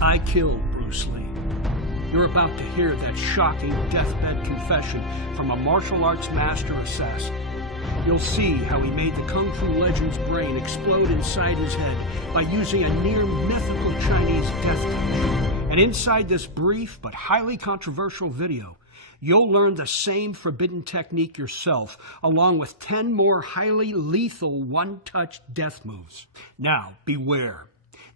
I killed Bruce Lee. You're about to hear that shocking deathbed confession from a martial arts master assassin. You'll see how he made the Kung Fu legend's brain explode inside his head by using a near-mythical Chinese death touch. And inside this brief but highly controversial video, you'll learn the same forbidden technique yourself, along with 10 more highly lethal one-touch death moves. Now, beware.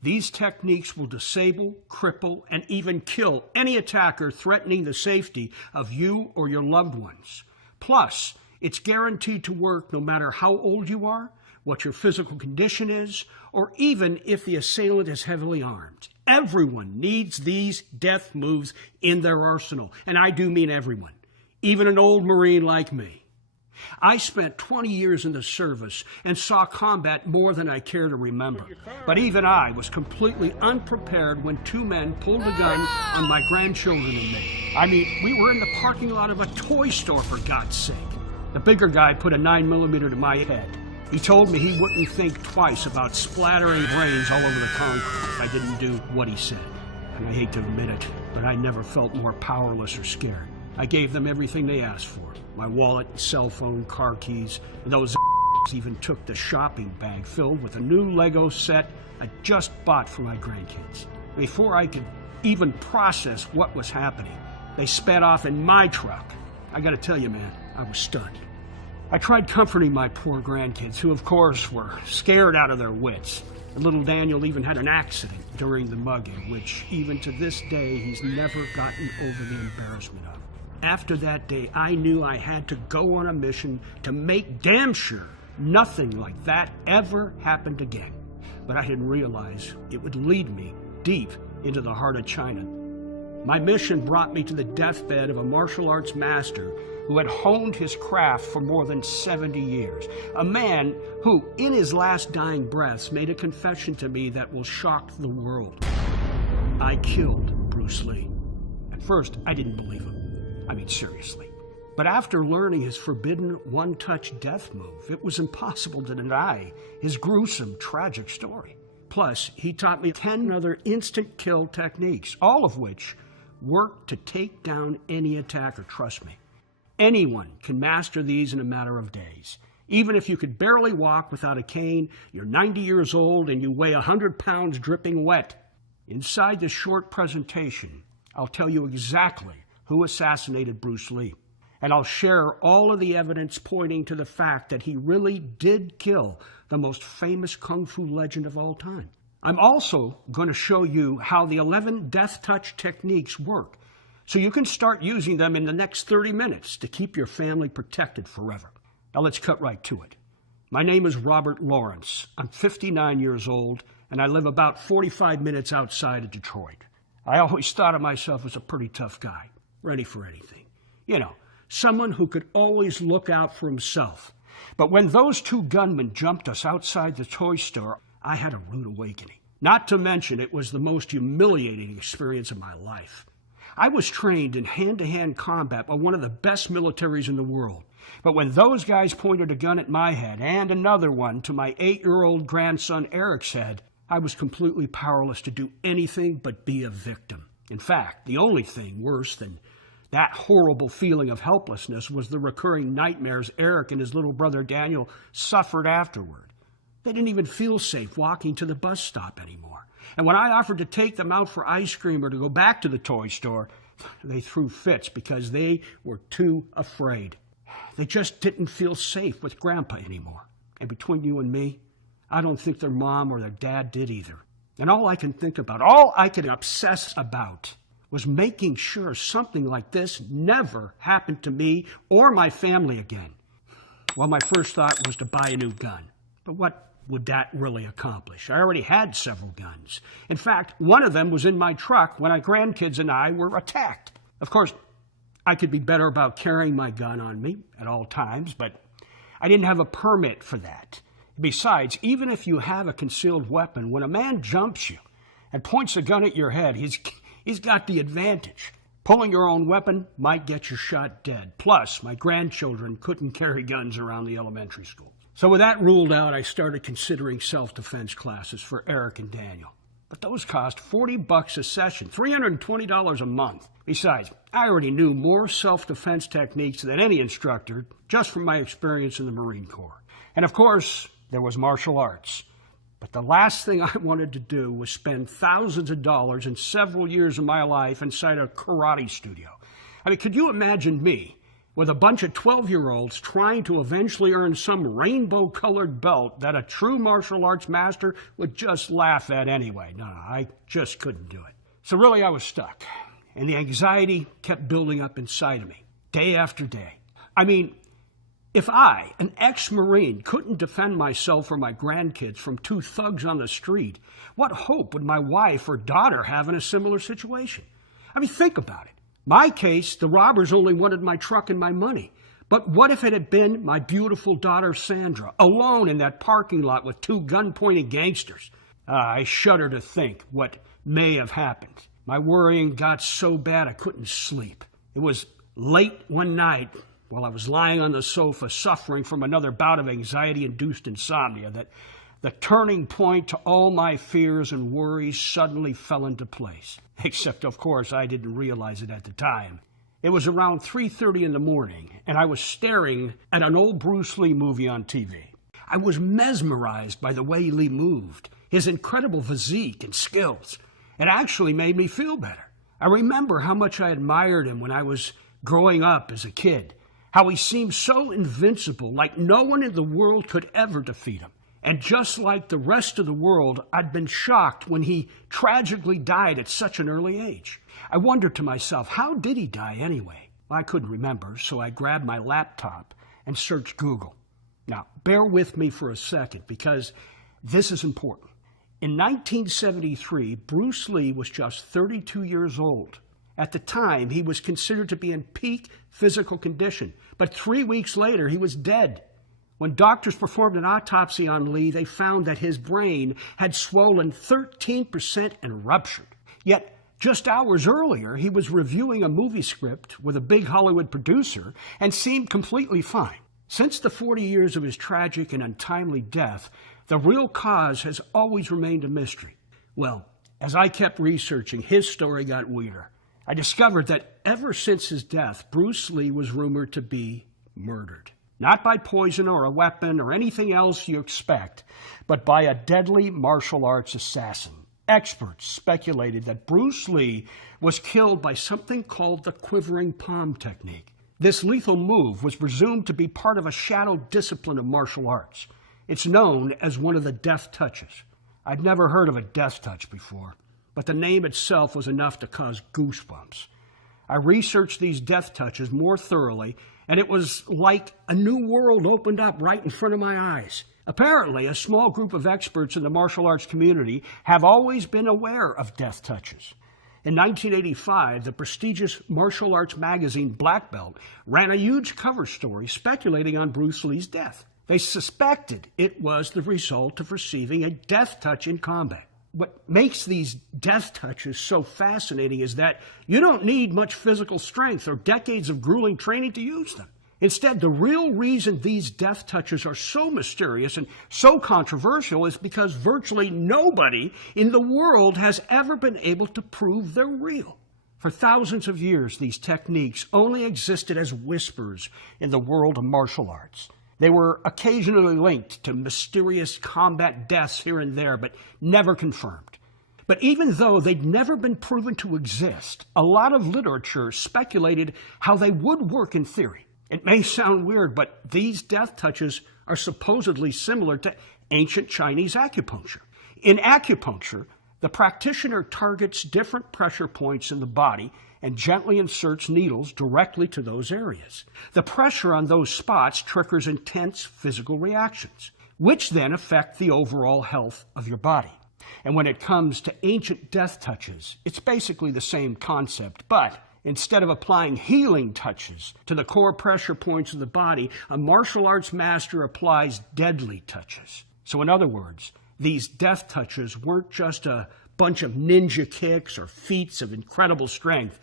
These techniques will disable, cripple, and even kill any attacker threatening the safety of you or your loved ones. Plus, it's guaranteed to work no matter how old you are, what your physical condition is, or even if the assailant is heavily armed. Everyone needs these death moves in their arsenal, and I do mean everyone, even an old Marine like me. I spent 20 years in the service and saw combat more than I care to remember. But even I was completely unprepared when two men pulled a gun on my grandchildren and me. I mean, we were in the parking lot of a toy store, for God's sake. The bigger guy put a 9mm to my head. He told me he wouldn't think twice about splattering brains all over the concrete if I didn't do what he said. And I hate to admit it, but I never felt more powerless or scared. I gave them everything they asked for. My wallet, cell phone, car keys, and those even took the shopping bag filled with a new Lego set I just bought for my grandkids. Before I could even process what was happening, they sped off in my truck. I gotta tell you, man, I was stunned. I tried comforting my poor grandkids, who of course were scared out of their wits. And little Daniel even had an accident during the mugging, which even to this day he's never gotten over the embarrassment of. After that day, I knew I had to go on a mission to make damn sure nothing like that ever happened again. But I didn't realize it would lead me deep into the heart of China. My mission brought me to the deathbed of a martial arts master who had honed his craft for more than 70 years. A man who, in his last dying breaths, made a confession to me that will shock the world. I killed Bruce Lee. At first, I didn't believe him. I mean, seriously. But after learning his forbidden one-touch death move, it was impossible to deny his gruesome, tragic story. Plus, he taught me 10 other instant kill techniques, all of which work to take down any attacker, trust me. Anyone can master these in a matter of days. Even if you could barely walk without a cane, you're 90 years old, and you weigh 100 pounds dripping wet. Inside this short presentation, I'll tell you exactly who assassinated Bruce Lee. And I'll share all of the evidence pointing to the fact that he really did kill the most famous Kung Fu legend of all time. I'm also going to show you how the 11 death touch techniques work, so you can start using them in the next 30 minutes to keep your family protected forever. Now let's cut right to it. My name is Robert Lawrence. I'm 59 years old, and I live about 45 minutes outside of Detroit. I always thought of myself as a pretty tough guy, ready for anything. You know, someone who could always look out for himself. But when those two gunmen jumped us outside the toy store, I had a rude awakening. Not to mention, it was the most humiliating experience of my life. I was trained in hand-to-hand combat by one of the best militaries in the world. But when those guys pointed a gun at my head and another one to my 8-year-old grandson Eric's head, I was completely powerless to do anything but be a victim. In fact, the only thing worse than that horrible feeling of helplessness was the recurring nightmares Eric and his little brother Daniel suffered afterward. They didn't even feel safe walking to the bus stop anymore. And when I offered to take them out for ice cream or to go back to the toy store, they threw fits because they were too afraid. They just didn't feel safe with Grandpa anymore. And between you and me, I don't think their mom or their dad did either. And all I can think about, all I could obsess about, was making sure something like this never happened to me or my family again. Well, my first thought was to buy a new gun. But what would that really accomplish? I already had several guns. In fact, one of them was in my truck when my grandkids and I were attacked. Of course, I could be better about carrying my gun on me at all times, but I didn't have a permit for that. Besides, even if you have a concealed weapon, when a man jumps you and points a gun at your head, he's got the advantage. Pulling your own weapon might get you shot dead. Plus, my grandchildren couldn't carry guns around the elementary school. So with that ruled out, I started considering self-defense classes for Eric and Daniel. But those cost $40 a session, $320 a month. Besides, I already knew more self-defense techniques than any instructor just from my experience in the Marine Corps. And of course, there was martial arts. But the last thing I wanted to do was spend thousands of dollars and several years of my life inside a karate studio. I mean, could you imagine me with a bunch of 12-year-olds trying to eventually earn some rainbow-colored belt that a true martial arts master would just laugh at anyway? No, I just couldn't do it. So really, I was stuck, and the anxiety kept building up inside of me, day after day. I mean, if I, an ex-Marine, couldn't defend myself or my grandkids from two thugs on the street, what hope would my wife or daughter have in a similar situation? I mean, think about it. My case, the robbers only wanted my truck and my money. But what if it had been my beautiful daughter, Sandra, alone in that parking lot with two gun-pointed gangsters? I shudder to think what may have happened. My worrying got so bad I couldn't sleep. It was late one night while I was lying on the sofa suffering from another bout of anxiety-induced insomnia that the turning point to all my fears and worries suddenly fell into place. Except, of course, I didn't realize it at the time. It was around 3:30 in the morning, and I was staring at an old Bruce Lee movie on TV. I was mesmerized by the way Lee moved, his incredible physique and skills. It actually made me feel better. I remember how much I admired him when I was growing up as a kid, how he seemed so invincible, like no one in the world could ever defeat him. And just like the rest of the world, I'd been shocked when he tragically died at such an early age. I wondered to myself, how did he die anyway? I couldn't remember, so I grabbed my laptop and searched Google. Now, bear with me for a second, because this is important. In 1973, Bruce Lee was just 32 years old. At the time, he was considered to be in peak physical condition, but 3 weeks later, he was dead. When doctors performed an autopsy on Lee, they found that his brain had swollen 13% and ruptured. Yet, just hours earlier, he was reviewing a movie script with a big Hollywood producer and seemed completely fine. Since the 40 years of his tragic and untimely death, the real cause has always remained a mystery. Well, as I kept researching, his story got weirder. I discovered that ever since his death, Bruce Lee was rumored to be murdered. Not by poison or a weapon or anything else you expect, but by a deadly martial arts assassin. Experts speculated that Bruce Lee was killed by something called the quivering palm technique. This lethal move was presumed to be part of a shadow discipline of martial arts. It's known as one of the death touches. I'd never heard of a death touch before, but the name itself was enough to cause goosebumps. I researched these death touches more thoroughly, and it was like a new world opened up right in front of my eyes. Apparently, a small group of experts in the martial arts community have always been aware of death touches. In 1985, the prestigious martial arts magazine Black Belt ran a huge cover story speculating on Bruce Lee's death. They suspected it was the result of receiving a death touch in combat. What makes these death touches so fascinating is that you don't need much physical strength or decades of grueling training to use them. Instead, the real reason these death touches are so mysterious and so controversial is because virtually nobody in the world has ever been able to prove they're real. For thousands of years, these techniques only existed as whispers in the world of martial arts. They were occasionally linked to mysterious combat deaths here and there, but never confirmed. But even though they'd never been proven to exist, a lot of literature speculated how they would work in theory. It may sound weird, but these death touches are supposedly similar to ancient Chinese acupuncture. In acupuncture, the practitioner targets different pressure points in the body and gently inserts needles directly to those areas. The pressure on those spots triggers intense physical reactions, which then affect the overall health of your body. And when it comes to ancient death touches, it's basically the same concept, but instead of applying healing touches to the core pressure points of the body, a martial arts master applies deadly touches. So in other words, these death touches weren't just a bunch of ninja kicks or feats of incredible strength.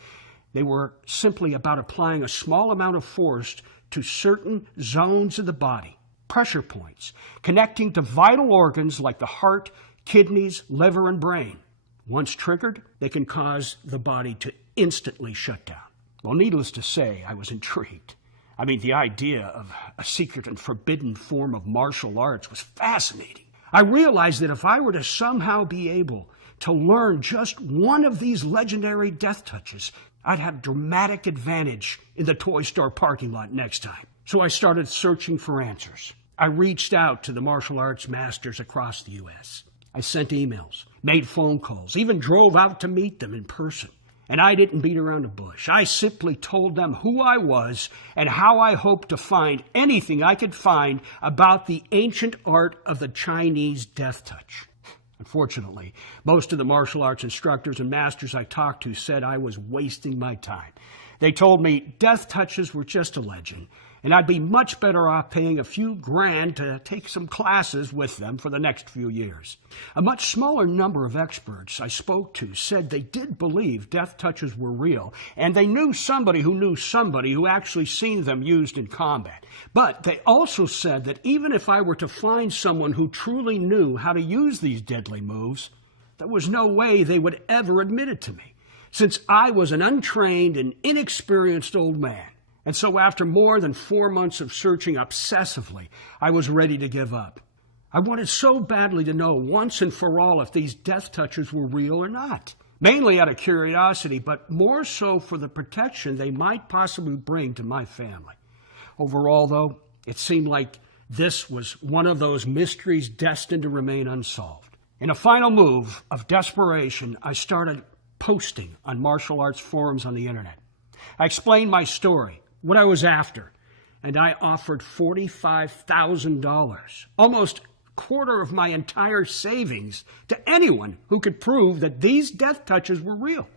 They were simply about applying a small amount of force to certain zones of the body, pressure points, connecting to vital organs like the heart, kidneys, liver, and brain. Once triggered, they can cause the body to instantly shut down. Well, needless to say, I was intrigued. I mean, the idea of a secret and forbidden form of martial arts was fascinating. I realized that if I were to somehow be able to learn just one of these legendary death touches, I'd have dramatic advantage in the toy store parking lot next time. So I started searching for answers. I reached out to the martial arts masters across the U.S. I sent emails, made phone calls, even drove out to meet them in person. And I didn't beat around the bush. I simply told them who I was and how I hoped to find anything I could find about the ancient art of the Chinese death touch. Unfortunately, most of the martial arts instructors and masters I talked to said I was wasting my time. They told me death touches were just a legend, and I'd be much better off paying a few grand to take some classes with them for the next few years. A much smaller number of experts I spoke to said they did believe death touches were real, and they knew somebody who actually seen them used in combat. But they also said that even if I were to find someone who truly knew how to use these deadly moves, there was no way they would ever admit it to me, since I was an untrained and inexperienced old man. And so after more than 4 months of searching obsessively, I was ready to give up. I wanted so badly to know once and for all if these death touches were real or not. Mainly out of curiosity, but more so for the protection they might possibly bring to my family. Overall, though, it seemed like this was one of those mysteries destined to remain unsolved. In a final move of desperation, I started posting on martial arts forums on the internet. I explained my story, what I was after, and I offered $45,000, almost a quarter of my entire savings, to anyone who could prove that these death touches were real.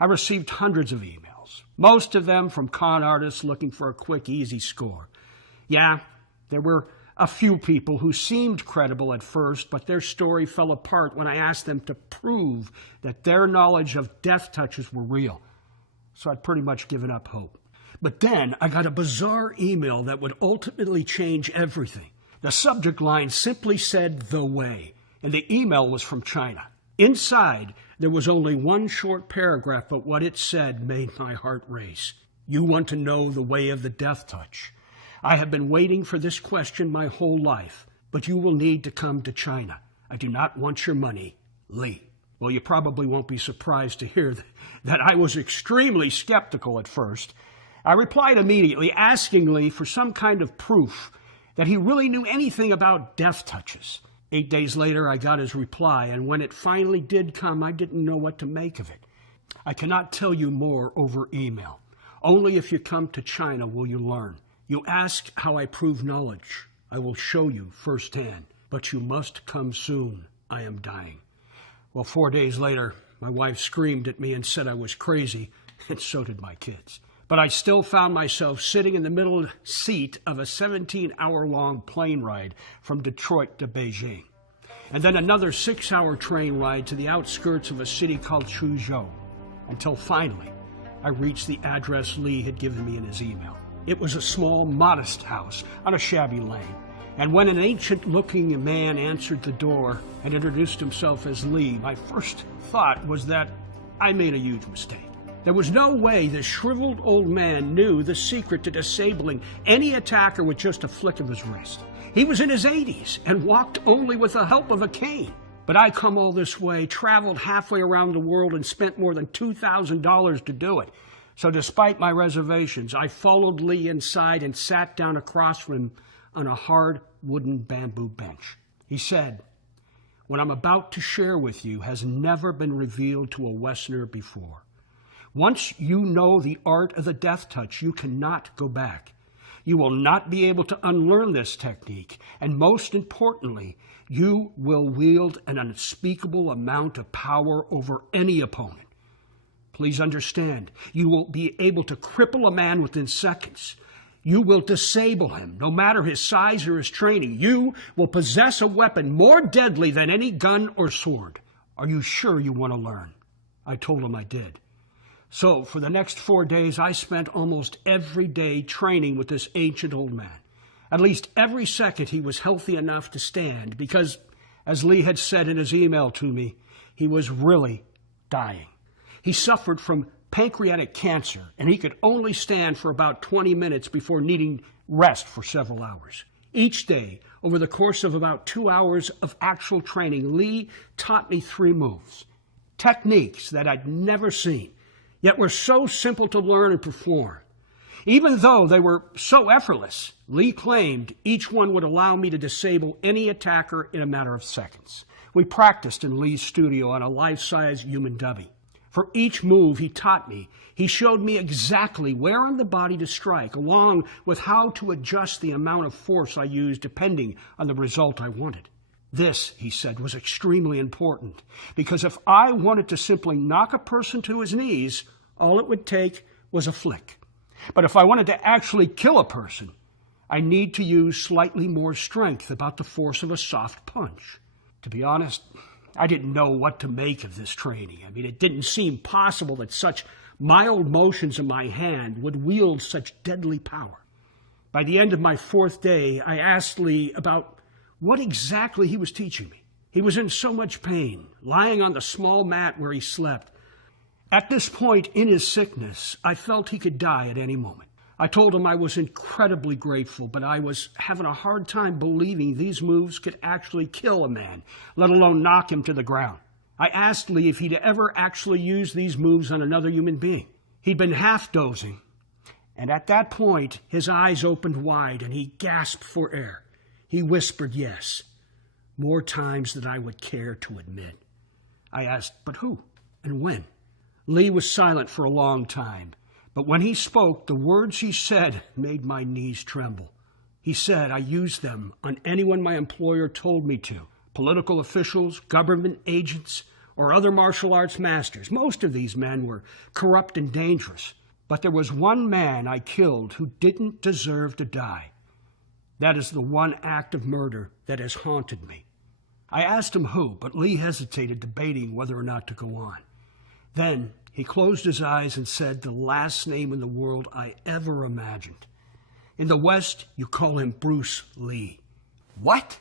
I received hundreds of emails, most of them from con artists looking for a quick, easy score. Yeah, there were a few people who seemed credible at first, but their story fell apart when I asked them to prove that their knowledge of death touches were real. So I'd pretty much given up hope. But then I got a bizarre email that would ultimately change everything. The subject line simply said, "The Way," and the email was from China. Inside, there was only one short paragraph, but what it said made my heart race. "You want to know the way of the death touch? I have been waiting for this question my whole life, but you will need to come to China. I do not want your money, Lee." Well, you probably won't be surprised to hear that I was extremely skeptical at first. I replied immediately, asking Lee for some kind of proof that he really knew anything about death touches. 8 days later, I got his reply, and when it finally did come, I didn't know what to make of it. "I cannot tell you more over email. Only if you come to China will you learn. You ask how I prove knowledge. I will show you firsthand, but you must come soon. I am dying." Well, 4 days later, my wife screamed at me and said I was crazy, and so did my kids. But I still found myself sitting in the middle seat of a 17-hour-long plane ride from Detroit to Beijing, and then another 6-hour train ride to the outskirts of a city called Chuzhou, until finally I reached the address Lee had given me in his email. It was a small, modest house on a shabby lane, and when an ancient-looking man answered the door and introduced himself as Lee, my first thought was that I made a huge mistake. There was no way this shriveled old man knew the secret to disabling any attacker with just a flick of his wrist. He was in his 80s and walked only with the help of a cane. But I come all this way, traveled halfway around the world, and spent more than $2,000 to do it. So despite my reservations, I followed Lee inside and sat down across from him on a hard wooden bamboo bench. He said, "What I'm about to share with you has never been revealed to a Westerner before. Once you know the art of the death touch, you cannot go back. You will not be able to unlearn this technique, and most importantly, you will wield an unspeakable amount of power over any opponent. Please understand, you will be able to cripple a man within seconds. You will disable him, no matter his size or his training. You will possess a weapon more deadly than any gun or sword. Are you sure you want to learn?" I told him I did. So for the next 4 days, I spent almost every day training with this ancient old man. At least every second he was healthy enough to stand because, as Lee had said in his email to me, he was really dying. He suffered from pancreatic cancer, and he could only stand for about 20 minutes before needing rest for several hours. Each day, over the course of about 2 hours of actual training, Lee taught me 3 moves, techniques that I'd never seen, yet were so simple to learn and perform. Even though they were so effortless, Lee claimed each one would allow me to disable any attacker in a matter of seconds. We practiced in Lee's studio on a life-size human dummy. For each move he taught me, he showed me exactly where on the body to strike, along with how to adjust the amount of force I used depending on the result I wanted. This, he said, was extremely important, because if I wanted to simply knock a person to his knees, all it would take was a flick. But if I wanted to actually kill a person, I need to use slightly more strength, about the force of a soft punch. To be honest, I didn't know what to make of this training. I mean, it didn't seem possible that such mild motions in my hand would wield such deadly power. By the end of my 4th day, I asked Lee about what exactly he was teaching me. He was in so much pain, lying on the small mat where he slept. At this point in his sickness, I felt he could die at any moment. I told him I was incredibly grateful, but I was having a hard time believing these moves could actually kill a man, let alone knock him to the ground. I asked Lee if he'd ever actually used these moves on another human being. He'd been half dozing, and at that point, his eyes opened wide and he gasped for air. He whispered yes, more times than I would care to admit. I asked, but who and when? Lee was silent for a long time. But when he spoke, the words he said made my knees tremble. He said, I used them on anyone my employer told me to, political officials, government agents, or other martial arts masters. Most of these men were corrupt and dangerous. But there was one man I killed who didn't deserve to die. That is the one act of murder that has haunted me. I asked him who, but Lee hesitated, debating whether or not to go on. Then he closed his eyes and said the last name in the world I ever imagined. In the West, you call him Bruce Lee. What?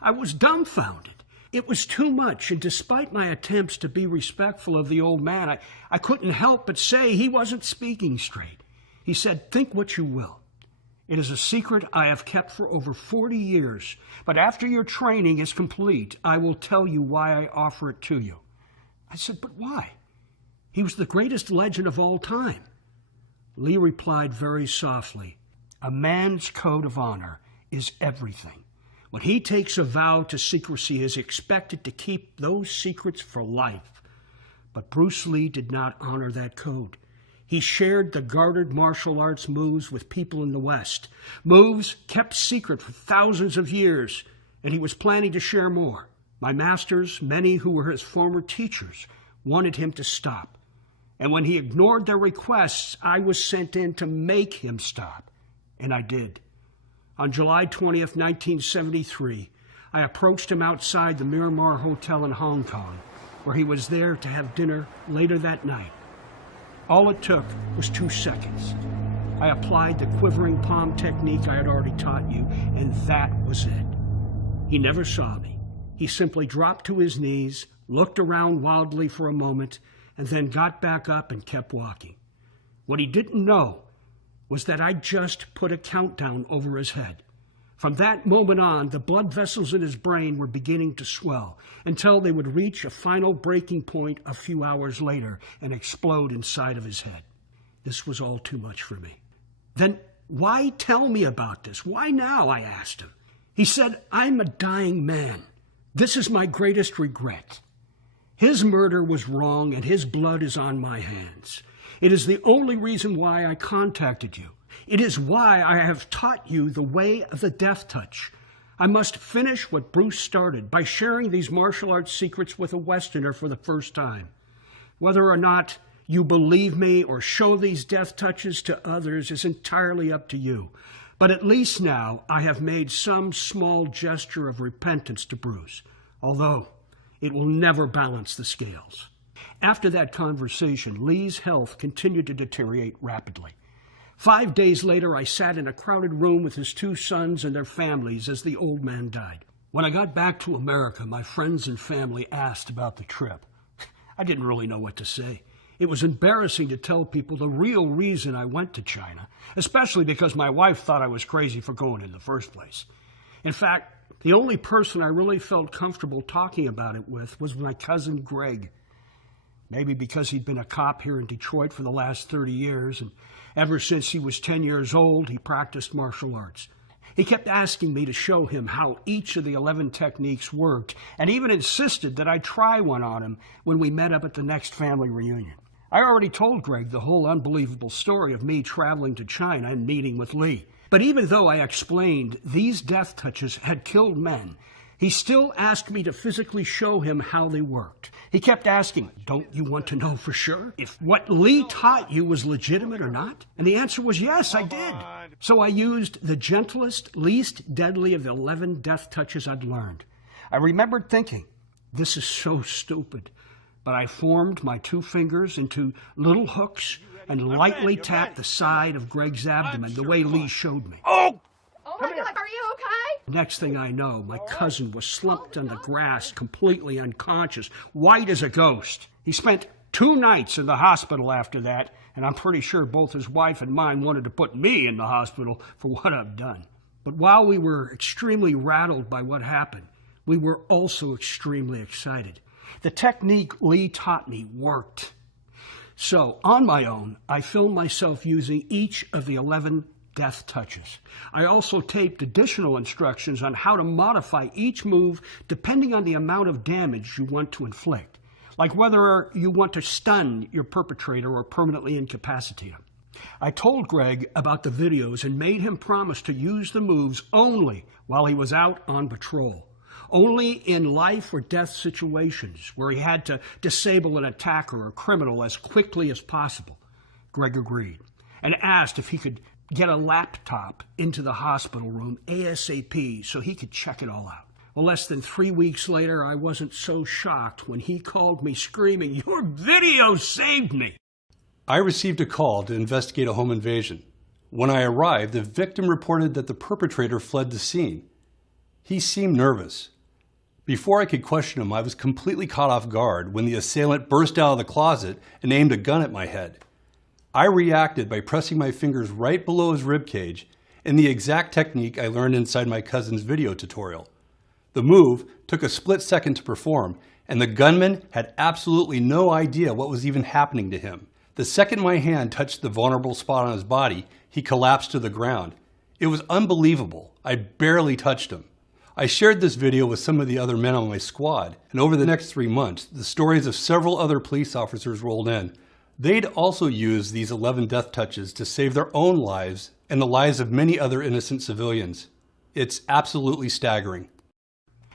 I was dumbfounded. It was too much, and despite my attempts to be respectful of the old man, I couldn't help but say he wasn't speaking straight. He said, think what you will. It is a secret I have kept for over 40 years, but after your training is complete, I will tell you why I offer it to you. I said, but why? He was the greatest legend of all time. Lee replied very softly, a man's code of honor is everything. When he takes a vow to secrecy, he is expected to keep those secrets for life. But Bruce Lee did not honor that code. He shared the guarded martial arts moves with people in the West, moves kept secret for thousands of years, and he was planning to share more. My masters, many who were his former teachers, wanted him to stop. And when he ignored their requests, I was sent in to make him stop. And I did. On July 20th, 1973, I approached him outside the Miramar Hotel in Hong Kong, where he was there to have dinner later that night. All it took was 2 seconds. I applied the quivering palm technique I had already taught you, and that was it. He never saw me. He simply dropped to his knees, looked around wildly for a moment, and then got back up and kept walking. What he didn't know was that I just put a countdown over his head. From that moment on, the blood vessels in his brain were beginning to swell until they would reach a final breaking point a few hours later and explode inside of his head. This was all too much for me. Then why tell me about this? Why now? I asked him. He said, I'm a dying man. This is my greatest regret. His murder was wrong and his blood is on my hands. It is the only reason why I contacted you. It is why I have taught you the way of the death touch. I must finish what Bruce started by sharing these martial arts secrets with a Westerner for the first time. Whether or not you believe me or show these death touches to others is entirely up to you. But at least now I have made some small gesture of repentance to Bruce, although it will never balance the scales. After that conversation, Lee's health continued to deteriorate rapidly. 5 days later, I sat in a crowded room with his 2 sons and their families as the old man died. When I got back to America, my friends and family asked about the trip. I didn't really know what to say. It was embarrassing to tell people the real reason I went to China, especially because my wife thought I was crazy for going in the first place. In fact, the only person I really felt comfortable talking about it with was my cousin Greg. Maybe because he'd been a cop here in Detroit for the last 30 years, and ever since he was 10 years old, he practiced martial arts. He kept asking me to show him how each of the 11 techniques worked, and even insisted that I try one on him when we met up at the next family reunion. I already told Greg the whole unbelievable story of me traveling to China and meeting with Lee. But even though I explained these death touches had killed men, he still asked me to physically show him how they worked. He kept asking, "Don't you want to know for sure if what Lee taught you was legitimate or not?" And the answer was yes, I did. So I used the gentlest, least deadly of the 11 death touches I'd learned. I remembered thinking, this is so stupid. But I formed my 2 fingers into little hooks and lightly tapped the side of Greg's abdomen the way Lee showed me. Oh my God, are you okay? Next thing I know, my cousin was slumped on the grass, completely unconscious, white as a ghost. He spent 2 nights in the hospital after that, and I'm pretty sure both his wife and mine wanted to put me in the hospital for what I've done. But while we were extremely rattled by what happened, we were also extremely excited. The technique Lee taught me worked. So, on my own, I filmed myself using each of the 11 death touches. I also taped additional instructions on how to modify each move depending on the amount of damage you want to inflict, like whether you want to stun your perpetrator or permanently incapacitate him. I told Greg about the videos and made him promise to use the moves only while he was out on patrol. Only in life or death situations where he had to disable an attacker or criminal as quickly as possible. Greg agreed and asked if he could get a laptop into the hospital room ASAP so he could check it all out. Well, less than 3 weeks later, I wasn't so shocked when he called me screaming, "Your video saved me!" I received a call to investigate a home invasion. When I arrived, the victim reported that the perpetrator fled the scene. He seemed nervous. Before I could question him, I was completely caught off guard when the assailant burst out of the closet and aimed a gun at my head. I reacted by pressing my fingers right below his ribcage in the exact technique I learned inside my cousin's video tutorial. The move took a split second to perform, and the gunman had absolutely no idea what was even happening to him. The second my hand touched the vulnerable spot on his body, he collapsed to the ground. It was unbelievable. I barely touched him. I shared this video with some of the other men on my squad, and over the next 3 months, the stories of several other police officers rolled in. They'd also used these 11 death touches to save their own lives and the lives of many other innocent civilians. It's absolutely staggering.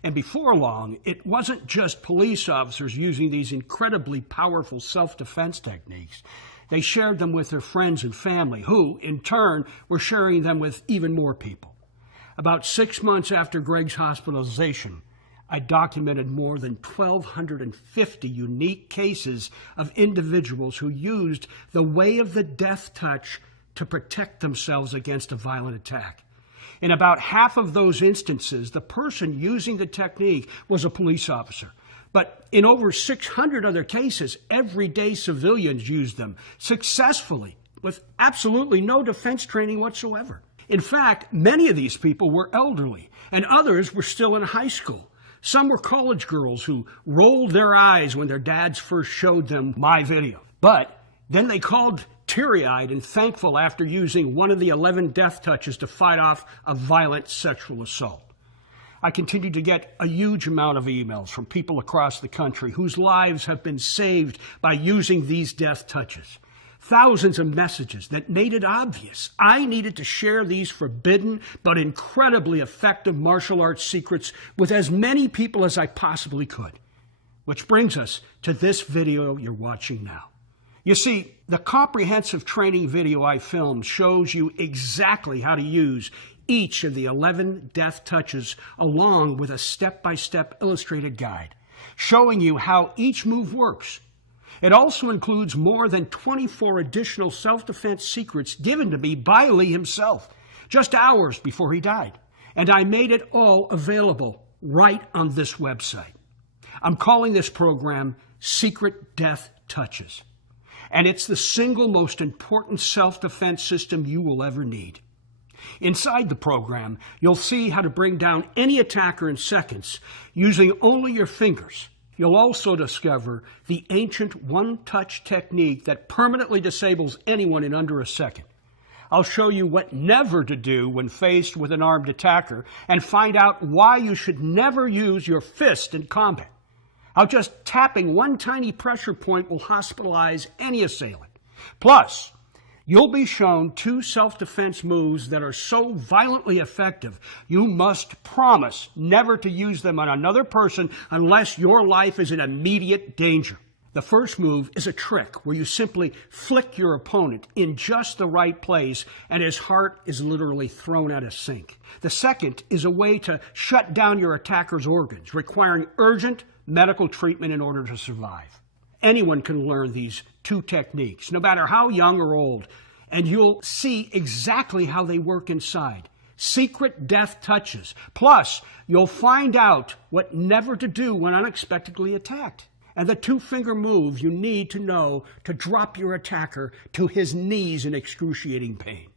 And before long, it wasn't just police officers using these incredibly powerful self-defense techniques. They shared them with their friends and family, who, in turn, were sharing them with even more people. About 6 months after Greg's hospitalization, I documented more than 1,250 unique cases of individuals who used the way of the death touch to protect themselves against a violent attack. In about half of those instances, the person using the technique was a police officer. But in over 600 other cases, everyday civilians used them successfully with absolutely no defense training whatsoever. In fact, many of these people were elderly, and others were still in high school. Some were college girls who rolled their eyes when their dads first showed them my video. But then they called teary-eyed and thankful after using one of the 11 death touches to fight off a violent sexual assault. I continue to get a huge amount of emails from people across the country whose lives have been saved by using these death touches. Thousands of messages that made it obvious I needed to share these forbidden but incredibly effective martial arts secrets with as many people as I possibly could. Which brings us to this video you're watching now. You see, the comprehensive training video I filmed shows you exactly how to use each of the 11 death touches along with a step-by-step illustrated guide, showing you how each move works. It also includes more than 24 additional self-defense secrets given to me by Lee himself, just hours before he died. And I made it all available right on this website. I'm calling this program Secret Death Touches. And it's the single most important self-defense system you will ever need. Inside the program, you'll see how to bring down any attacker in seconds using only your fingers. You'll also discover the ancient one-touch technique that permanently disables anyone in under a second. I'll show you what never to do when faced with an armed attacker and find out why you should never use your fist in combat. How just tapping one tiny pressure point will hospitalize any assailant. Plus, you'll be shown 2 self-defense moves that are so violently effective, you must promise never to use them on another person unless your life is in immediate danger. The first move is a trick where you simply flick your opponent in just the right place and his heart is literally thrown at a sink. The second is a way to shut down your attacker's organs, requiring urgent medical treatment in order to survive. Anyone can learn these 2 techniques, no matter how young or old, and you'll see exactly how they work inside. Secret Death Touches. Plus, you'll find out what never to do when unexpectedly attacked, and the 2-finger move you need to know to drop your attacker to his knees in excruciating pain.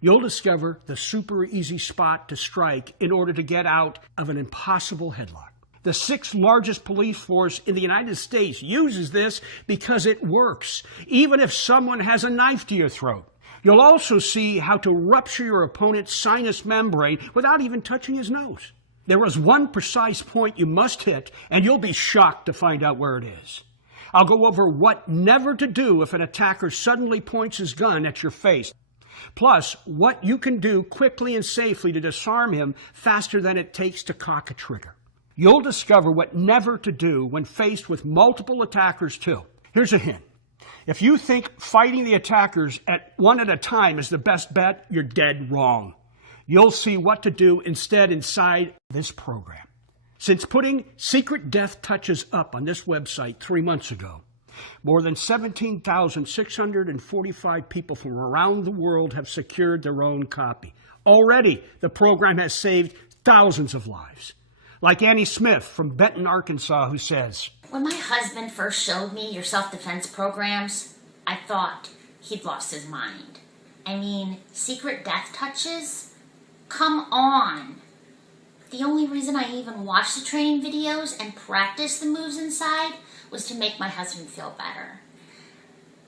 You'll discover the super easy spot to strike in order to get out of an impossible headlock. The 6th largest police force in the United States uses this because it works, even if someone has a knife to your throat. You'll also see how to rupture your opponent's sinus membrane without even touching his nose. There is one precise point you must hit, and you'll be shocked to find out where it is. I'll go over what never to do if an attacker suddenly points his gun at your face. Plus, what you can do quickly and safely to disarm him faster than it takes to cock a trigger. You'll discover what never to do when faced with multiple attackers too. Here's a hint. If you think fighting the attackers one at a time is the best bet, you're dead wrong. You'll see what to do instead inside this program. Since putting Secret Death Touches up on this website 3 months ago, more than 17,645 people from around the world have secured their own copy. Already, the program has saved thousands of lives. Like Annie Smith from Benton, Arkansas, who says, "When my husband first showed me your self-defense programs, I thought he'd lost his mind. I mean, Secret Death Touches? Come on. The only reason I even watched the training videos and practiced the moves inside was to make my husband feel better.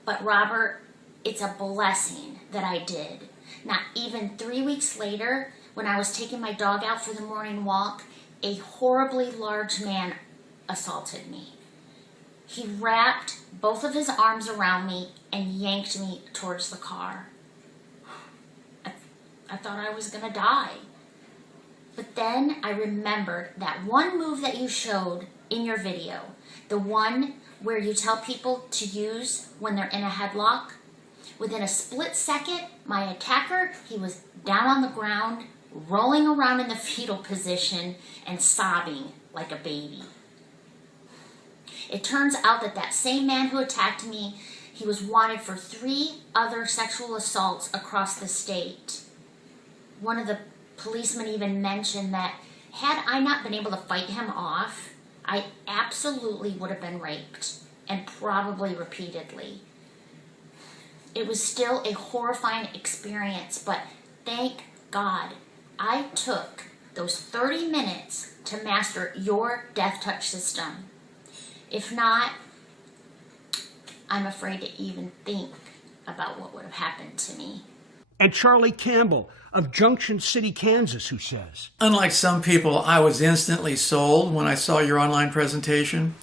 But Robert, it's a blessing that I did. Not even 3 weeks later, when I was taking my dog out for the morning walk, a horribly large man assaulted me. He wrapped both of his arms around me and yanked me towards the car. I thought I was gonna die. But then I remembered that one move that you showed in your video, the one where you tell people to use when they're in a headlock. Within a split second, my attacker, he was down on the ground, rolling around in the fetal position and sobbing like a baby. It turns out that that same man who attacked me, he was wanted for 3 other sexual assaults across the state. One of the policemen even mentioned that had I not been able to fight him off, I absolutely would have been raped, and probably repeatedly. It was still a horrifying experience, but thank God I took those 30 minutes to master your death touch system. If not, I'm afraid to even think about what would have happened to me. And Charlie Campbell of Junction City, Kansas, who says, "Unlike some people, I was instantly sold when I saw your online presentation.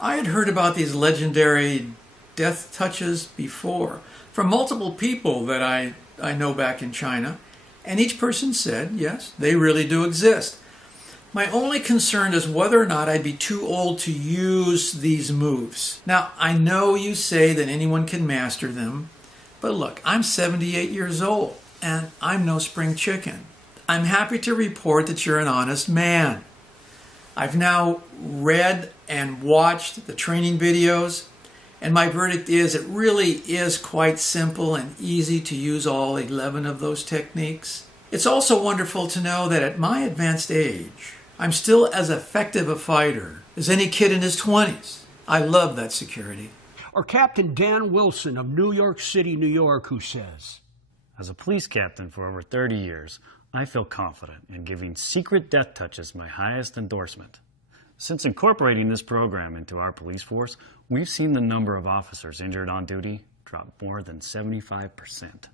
I had heard about these legendary death touches before from multiple people that I know back in China, and each person said, yes, they really do exist. My only concern is whether or not I'd be too old to use these moves. Now, I know you say that anyone can master them, but look, I'm 78 years old, and I'm no spring chicken. I'm happy to report that you're an honest man. I've now read and watched the training videos, and my verdict is it really is quite simple and easy to use all 11 of those techniques. It's also wonderful to know that at my advanced age, I'm still as effective a fighter as any kid in his 20s. I love that security. Or Captain Dan Wilson of New York City, New York, who says, "As a police captain for over 30 years, I feel confident in giving secret death touches my highest endorsement. Since incorporating this program into our police force, we've seen the number of officers injured on duty drop more than 75%.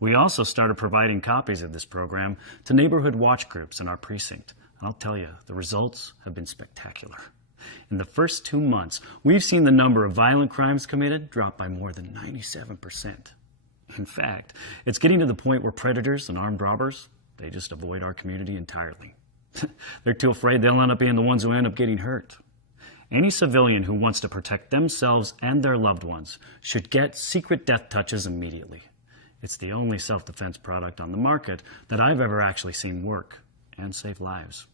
We also started providing copies of this program to neighborhood watch groups in our precinct. I'll tell you, the results have been spectacular. In the first 2 months, we've seen the number of violent crimes committed drop by more than 97%. In fact, it's getting to the point where predators and armed robbers, they just avoid our community entirely. They're too afraid they'll end up being the ones who end up getting hurt. Any civilian who wants to protect themselves and their loved ones should get secret death touches immediately. It's the only self-defense product on the market that I've ever actually seen work and save lives."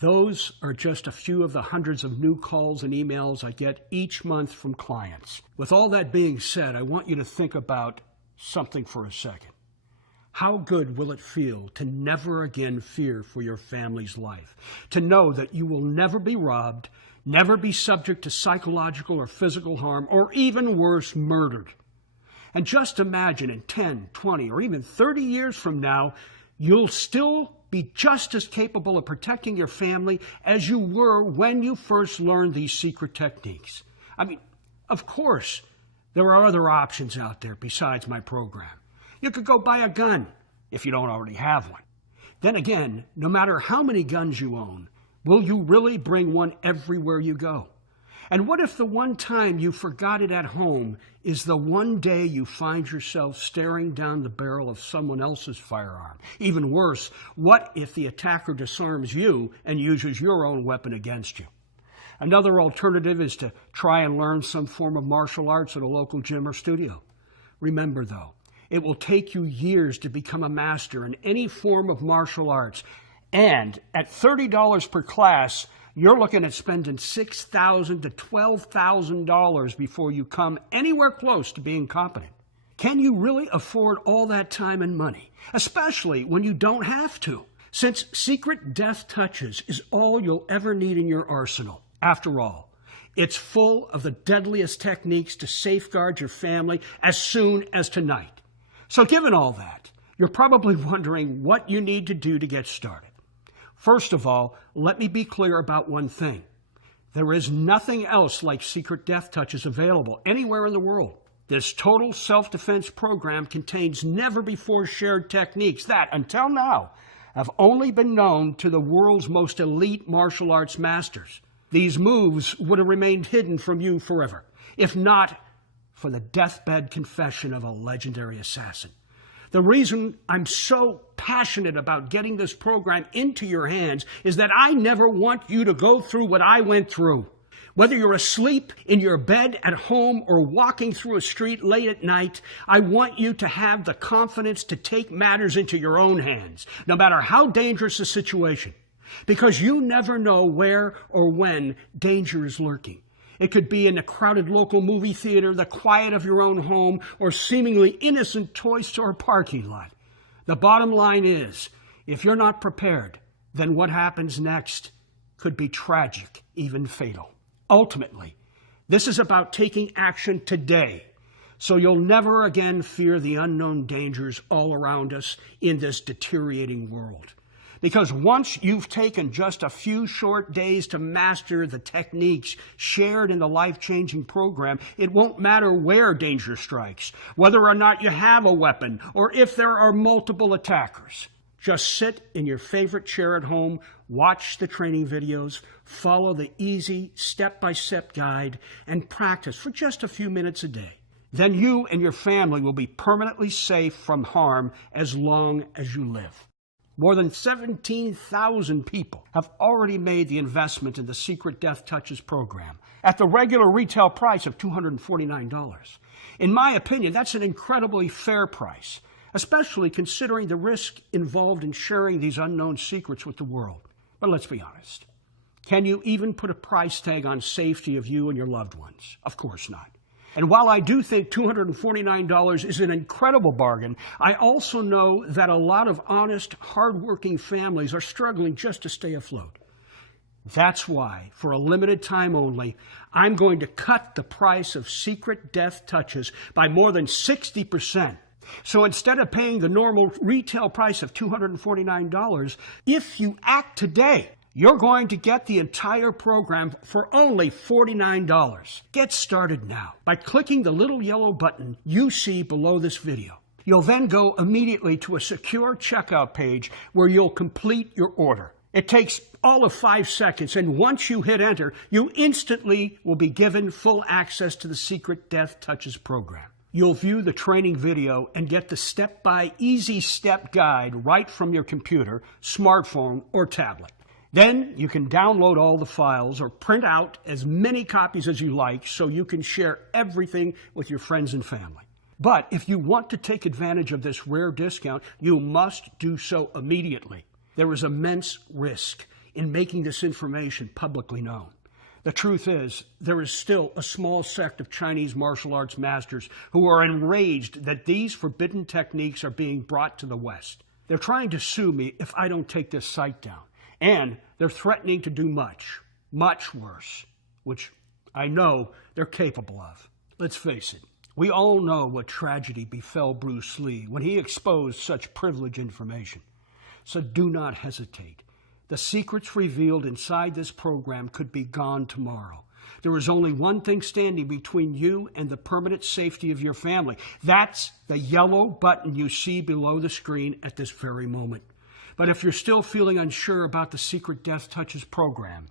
Those are just a few of the hundreds of new calls and emails I get each month from clients. With all that being said, I want you to think about something for a second. How good will it feel to never again fear for your family's life? To know that you will never be robbed, never be subject to psychological or physical harm, or even worse, murdered. And just imagine in 10, 20, or even 30 years from now, you'll still be just as capable of protecting your family as you were when you first learned these secret techniques. I mean, of course, there are other options out there besides my program. You could go buy a gun if you don't already have one. Then again, no matter how many guns you own, will you really bring one everywhere you go? And what if the one time you forgot it at home is the one day you find yourself staring down the barrel of someone else's firearm? Even worse, what if the attacker disarms you and uses your own weapon against you? Another alternative is to try and learn some form of martial arts at a local gym or studio. Remember, though, it will take you years to become a master in any form of martial arts. And at $30 per class, you're looking at spending $6,000 to $12,000 before you come anywhere close to being competent. Can you really afford all that time and money, especially when you don't have to? Since secret death touches is all you'll ever need in your arsenal. After all, it's full of the deadliest techniques to safeguard your family as soon as tonight. So given all that, you're probably wondering what you need to do to get started. First of all, let me be clear about one thing. There is nothing else like secret death touches available anywhere in the world. This total self-defense program contains never-before-shared techniques that, until now, have only been known to the world's most elite martial arts masters. These moves would have remained hidden from you forever, if not for the deathbed confession of a legendary assassin. The reason I'm so passionate about getting this program into your hands is that I never want you to go through what I went through. Whether you're asleep in your bed at home or walking through a street late at night, I want you to have the confidence to take matters into your own hands, no matter how dangerous the situation. Because you never know where or when danger is lurking. It could be in a crowded local movie theater, the quiet of your own home, or seemingly innocent toy store parking lot. The bottom line is, if you're not prepared, then what happens next could be tragic, even fatal. Ultimately, this is about taking action today, so you'll never again fear the unknown dangers all around us in this deteriorating world. Because once you've taken just a few short days to master the techniques shared in the life-changing program, it won't matter where danger strikes, whether or not you have a weapon, or if there are multiple attackers. Just sit in your favorite chair at home, watch the training videos, follow the easy step-by-step guide, and practice for just a few minutes a day. Then you and your family will be permanently safe from harm as long as you live. More than 17,000 people have already made the investment in the Secret Death Touches program at the regular retail price of $249. In my opinion, that's an incredibly fair price, especially considering the risk involved in sharing these unknown secrets with the world. But let's be honest. Can you even put a price tag on safety of you and your loved ones? Of course not. And while I do think $249 is an incredible bargain, I also know that a lot of honest, hard-working families are struggling just to stay afloat. That's why, for a limited time only, I'm going to cut the price of Secret Death Touches by more than 60%. So instead of paying the normal retail price of $249, if you act today, you're going to get the entire program for only $49. Get started now by clicking the little yellow button you see below this video. You'll then go immediately to a secure checkout page where you'll complete your order. It takes all of 5 seconds, and once you hit enter, you instantly will be given full access to the Secret Death Touches program. You'll view the training video and get the easy step guide right from your computer, smartphone, or tablet. Then you can download all the files or print out as many copies as you like so you can share everything with your friends and family. But if you want to take advantage of this rare discount, you must do so immediately. There is immense risk in making this information publicly known. The truth is, there is still a small sect of Chinese martial arts masters who are enraged that these forbidden techniques are being brought to the West. They're trying to sue me if I don't take this site down. And they're threatening to do much, much worse, which I know they're capable of. Let's face it, we all know what tragedy befell Bruce Lee when he exposed such privileged information. So do not hesitate. The secrets revealed inside this program could be gone tomorrow. There is only one thing standing between you and the permanent safety of your family. That's the yellow button you see below the screen at this very moment. But if you're still feeling unsure about the Secret Death Touches program,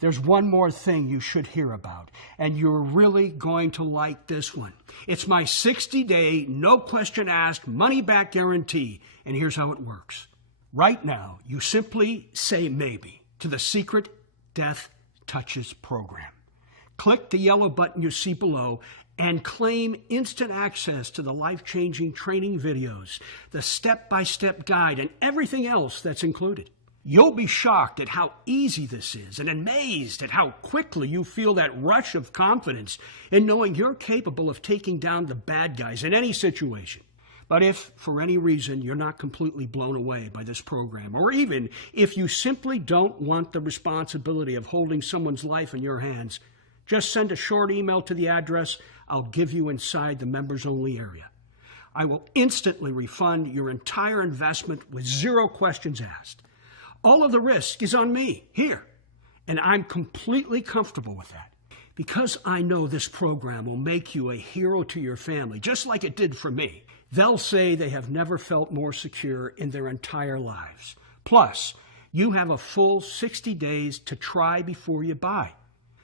there's one more thing you should hear about, and you're really going to like this one. It's my 60-day, no-question-asked, money-back guarantee, and here's how it works. Right now, you simply say maybe to the Secret Death Touches program. Click the yellow button you see below and claim instant access to the life-changing training videos, the step-by-step guide, and everything else that's included. You'll be shocked at how easy this is and amazed at how quickly you feel that rush of confidence in knowing you're capable of taking down the bad guys in any situation. But if, for any reason, you're not completely blown away by this program, or even if you simply don't want the responsibility of holding someone's life in your hands, just send a short email to the address I'll give you inside the members-only area. I will instantly refund your entire investment with 0 questions asked. All of the risk is on me, here, and I'm completely comfortable with that. Because I know this program will make you a hero to your family, just like it did for me. They'll say they have never felt more secure in their entire lives. Plus, you have a full 60 days to try before you buy.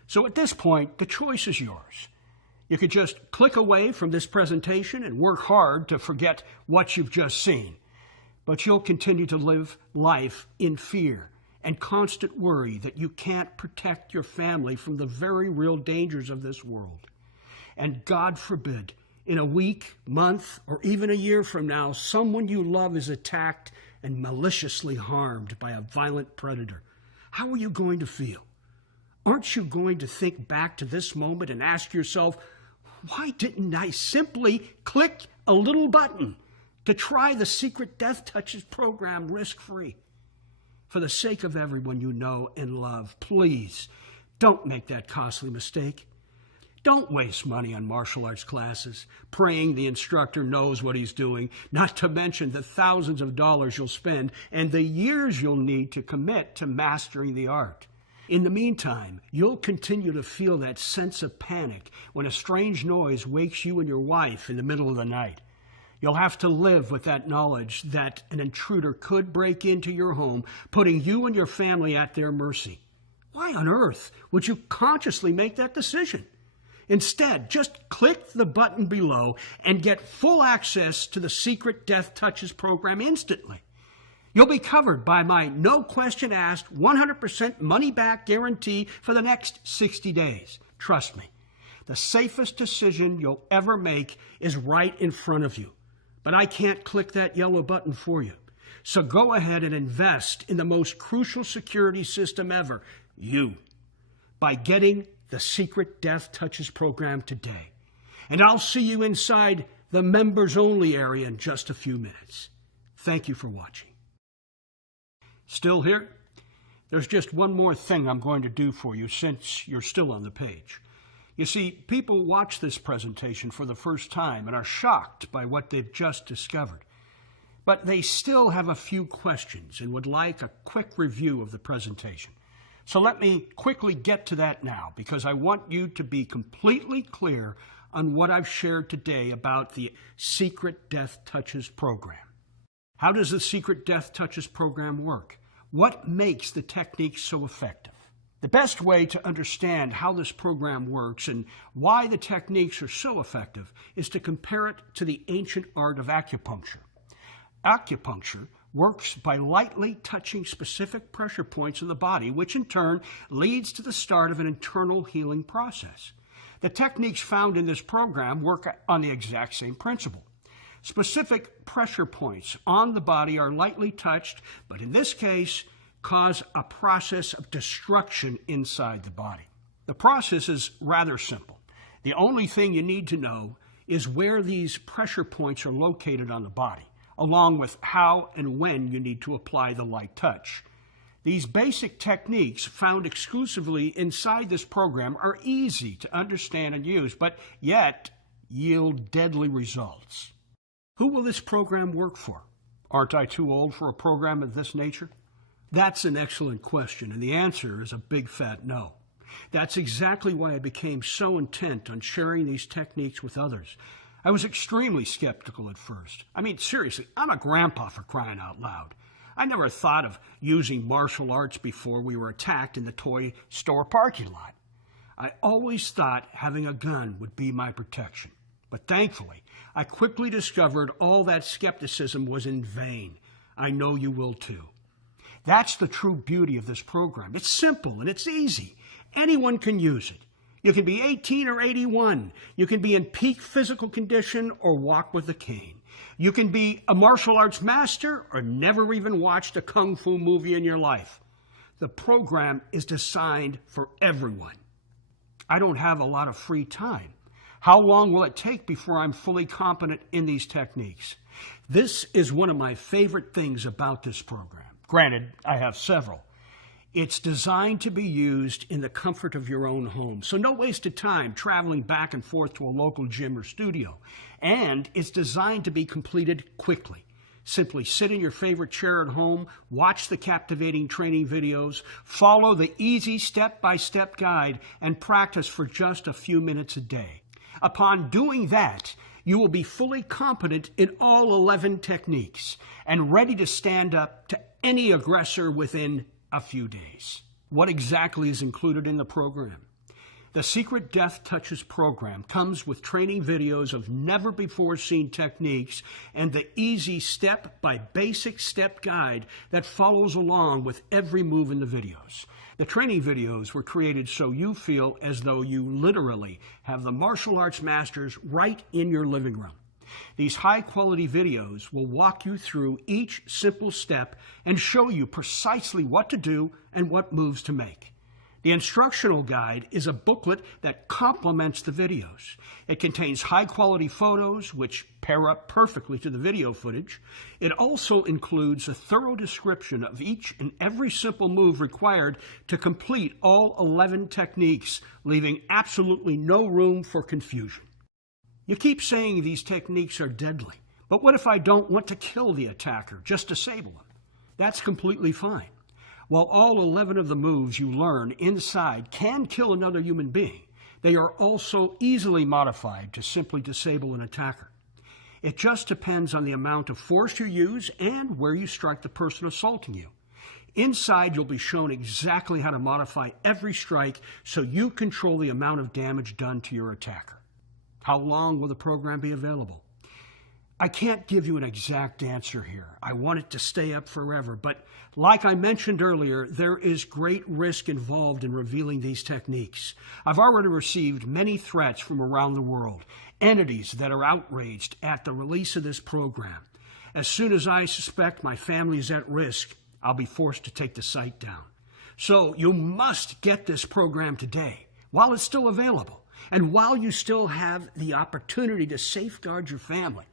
So at this point, the choice is yours. You could just click away from this presentation and work hard to forget what you've just seen. But you'll continue to live life in fear and constant worry that you can't protect your family from the very real dangers of this world. And God forbid, in a week, month, or even a year from now, someone you love is attacked and maliciously harmed by a violent predator. How are you going to feel? Aren't you going to think back to this moment and ask yourself, why didn't I simply click a little button to try the Secret Death Touches program risk-free? For the sake of everyone you know and love, please don't make that costly mistake. Don't waste money on martial arts classes, praying the instructor knows what he's doing, not to mention the thousands of dollars you'll spend and the years you'll need to commit to mastering the art. In the meantime, you'll continue to feel that sense of panic when a strange noise wakes you and your wife in the middle of the night. You'll have to live with that knowledge that an intruder could break into your home, putting you and your family at their mercy. Why on earth would you consciously make that decision? Instead, just click the button below and get full access to the Secret Death Touches program instantly. You'll be covered by my no-question-asked 100% money-back guarantee for the next 60 days. Trust me, the safest decision you'll ever make is right in front of you. But I can't click that yellow button for you. So go ahead and invest in the most crucial security system ever, you, by getting the Secret Death Touches program today. And I'll see you inside the members-only area in just a few minutes. Thank you for watching. Still here? There's just one more thing I'm going to do for you since you're still on the page. You see, people watch this presentation for the first time and are shocked by what they've just discovered. But they still have a few questions and would like a quick review of the presentation. So let me quickly get to that now, because I want you to be completely clear on what I've shared today about the Secret Death Touches program. How does the Secret Death Touches program work? What makes the technique so effective? The best way to understand how this program works and why the techniques are so effective is to compare it to the ancient art of acupuncture. Acupuncture works by lightly touching specific pressure points in the body, which in turn leads to the start of an internal healing process. The techniques found in this program work on the exact same principle. Specific pressure points on the body are lightly touched, but in this case, cause a process of destruction inside the body. The process is rather simple. The only thing you need to know is where these pressure points are located on the body, along with how and when you need to apply the light touch. These basic techniques found exclusively inside this program are easy to understand and use, but yet yield deadly results. Who will this program work for? Aren't I too old for a program of this nature? That's an excellent question, and the answer is a big fat no. That's exactly why I became so intent on sharing these techniques with others. I was extremely skeptical at first. I mean, seriously, I'm a grandpa for crying out loud. I never thought of using martial arts before we were attacked in the toy store parking lot. I always thought having a gun would be my protection. But thankfully, I quickly discovered all that skepticism was in vain. I know you will too. That's the true beauty of this program. It's simple and it's easy. Anyone can use it. You can be 18 or 81. You can be in peak physical condition or walk with a cane. You can be a martial arts master or never even watched a kung fu movie in your life. The program is designed for everyone. I don't have a lot of free time. How long will it take before I'm fully competent in these techniques? This is one of my favorite things about this program. Granted, I have several. It's designed to be used in the comfort of your own home, so no wasted time traveling back and forth to a local gym or studio. And it's designed to be completed quickly. Simply sit in your favorite chair at home, watch the captivating training videos, follow the easy step-by-step guide, and practice for just a few minutes a day. Upon doing that, you will be fully competent in all 11 techniques and ready to stand up to any aggressor within a few days. What exactly is included in the program? The Secret Death Touches program comes with training videos of never-before-seen techniques and the easy step-by-basic step guide that follows along with every move in the videos. The training videos were created so you feel as though you literally have the martial arts masters right in your living room. These high-quality videos will walk you through each simple step and show you precisely what to do and what moves to make. The instructional guide is a booklet that complements the videos. It contains high-quality photos, which pair up perfectly to the video footage. It also includes a thorough description of each and every simple move required to complete all 11 techniques, leaving absolutely no room for confusion. You keep saying these techniques are deadly, but what if I don't want to kill the attacker, just disable him? That's completely fine. While all 11 of the moves you learn inside can kill another human being, they are also easily modified to simply disable an attacker. It just depends on the amount of force you use and where you strike the person assaulting you. Inside, you'll be shown exactly how to modify every strike so you control the amount of damage done to your attacker. How long will the program be available? I can't give you an exact answer here. I want it to stay up forever, but like I mentioned earlier, there is great risk involved in revealing these techniques. I've already received many threats from around the world, entities that are outraged at the release of this program. As soon as I suspect my family is at risk, I'll be forced to take the site down. So you must get this program today, while it's still available, and while you still have the opportunity to safeguard your family.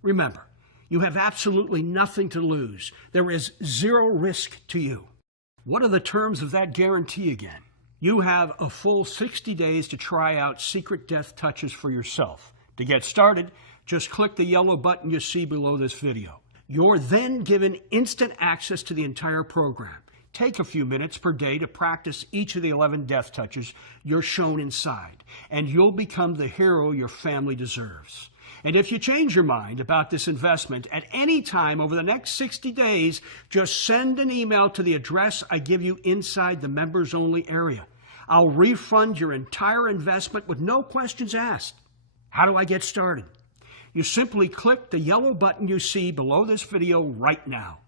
Remember, you have absolutely nothing to lose. There is zero risk to you. What are the terms of that guarantee again? You have a full 60 days to try out Secret Death Touches for yourself. To get started, just click the yellow button you see below this video. You're then given instant access to the entire program. Take a few minutes per day to practice each of the 11 death touches you're shown inside, and you'll become the hero your family deserves. And if you change your mind about this investment at any time over the next 60 days, just send an email to the address I give you inside the members-only area. I'll refund your entire investment with no questions asked. How do I get started? You simply click the yellow button you see below this video right now.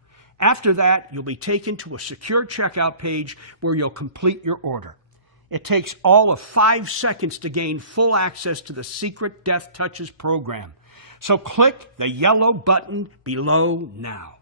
After that, you'll be taken to a secure checkout page where you'll complete your order. It takes all of 5 seconds to gain full access to the Secret Death Touches program. So click the yellow button below now.